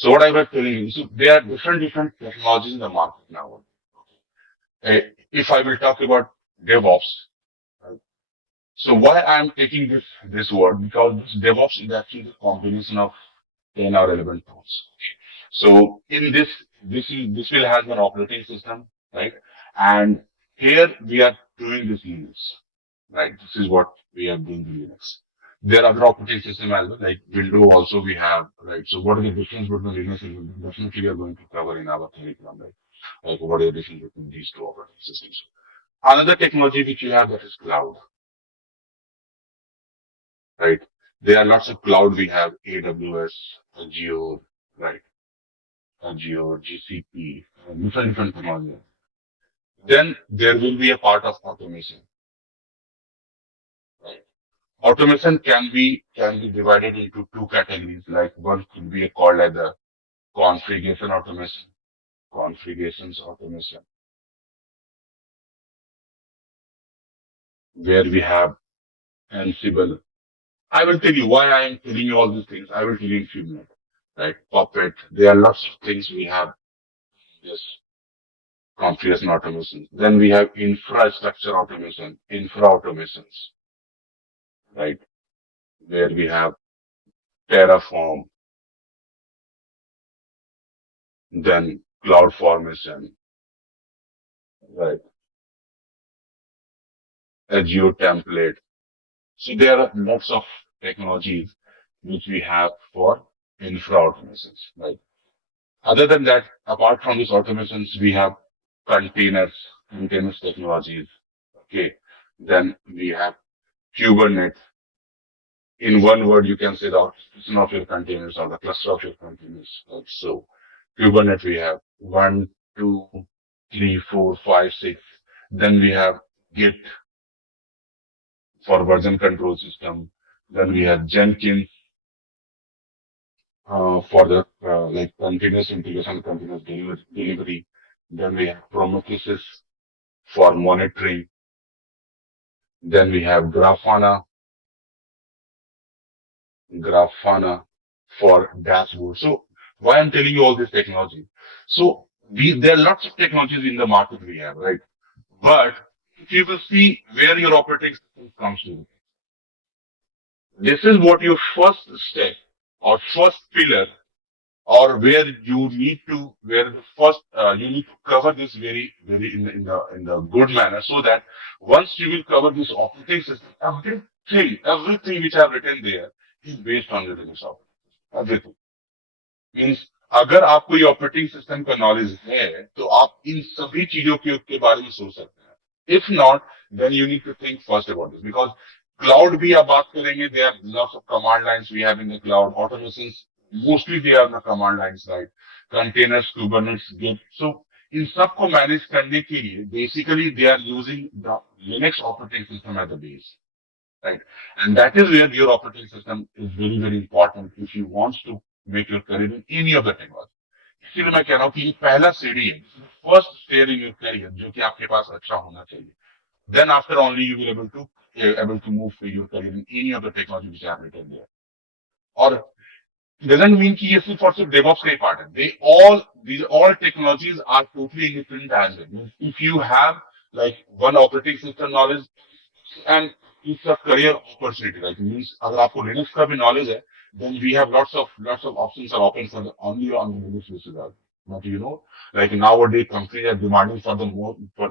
So what I was telling you, so there are different technologies in the market now. If I will talk about DevOps, right? So why I'm taking this word, because DevOps is actually the combination of 10 or 11 tools. So in this will have an operating system, right? And here we are doing this Linux, right? This is what we are doing in Linux. There are other operating system as well, like Windows also we have, right? So what is the difference between Linux and Windows? Definitely we are going to cover in our curriculum, right? Like what is the difference between these two operating systems? Another technology which you have, that is cloud, right? There are lots of cloud. We have AWS, Azure, right? Azure, GCP, different technology. Then there will be a part of automation, right? Automation can be divided into two categories. Like one could be called as the configuration automation, configurations automation, where we have Ansible. I will tell you why I am telling you all these things. I will tell you in a few minutes. Right? Puppet. There are lots of things we have. Yes, configuration automation. Then we have infrastructure automation, infra automations, right? Where we have Terraform, then cloud formation, right? Azure template. So there are lots of technologies which we have for infra automations, right? Other than that, apart from these automations, we have containers technologies. Okay. Then we have Kubernetes. In one word, you can say the orchestration of your containers or the cluster of your containers. Right? So Kubernetes, we have 1, 2, 3, 4, 5, 6. Then we have Git for version control system. Then we have Jenkins for the like continuous integration, continuous delivery. Then we have Prometheus for monitoring. Then we have Grafana for dashboard. So why I'm telling you all this technology? So there are lots of technologies in the market we have, right? But if you will see where your operating system comes to, this is what your first step or first pillar, or where you need to, where the first you need to cover this very in the good manner, so that once you will cover this operating system, everything which I have written there is based on the Linux operating system. Everything means अगर आपको ये operating system का knowledge है तो आप इन सभी चीजों के बारे में सोच सकते हैं. If not, then you need to think first about this, because cloud भी आप बात करेंगे, they are lots of command lines we have in the cloud automation. Mostly they are the command lines, right? Containers, Kubernetes, Git. So इन सबको manage करने के लिए basically they are using the Linux operating system at the base, right? And that is where your operating system is very important if you want to make your career in any of the technology. इसीलिए मैं कह रहा हूँ कि ये पहला सीढ़ी है, first stair in your career, जो कि आपके पास अच्छा होना चाहिए. Then after only you will able to move to your career in any of the technology which are written there. और doesn't mean कि ये सिर्फ और सिर्फ DevOps का ही पार्ट है. These all technologies are totally independent as well. If you have like one operating system knowledge, and it's a career opportunity, like means अगर आपको Linux का भी knowledge है, then we have lots of options are open for the only on the Linux basis. But like nowadays companies are demanding for the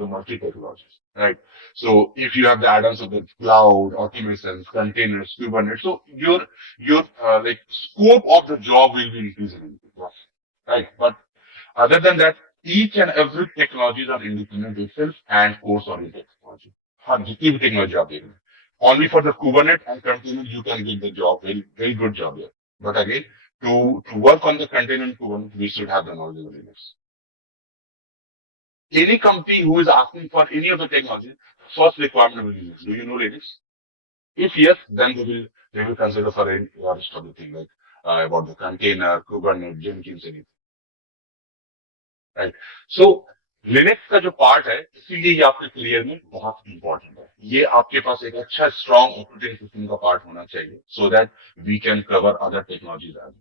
multi technologies, right? So if you have the add-ons of the cloud, automations, containers, Kubernetes, so your like scope of the job will be increasing, right? But other than that, each and every technologies are independent itself and course-oriented technology. हाँ, जितनी भी technology आप देख रहे हैं. Only for the Kubernetes and container you can get the job, very good job here. But again, to work on the container and Kubernetes, we should have the knowledge of Linux. Any company who is asking for any of the technology, first requirement will be Linux. Do you know Linux? If yes, then they will consider for any rest of the thing, like about the container, Kubernetes, Jenkins, anything. Right. So Linux का जो part है, इसीलिए ये आपके career में बहुत important है. ये आपके पास एक अच्छा स्ट्रॉन्ग ऑपरेटिंग सिस्टम का पार्ट होना चाहिए, so that we can cover other technologies as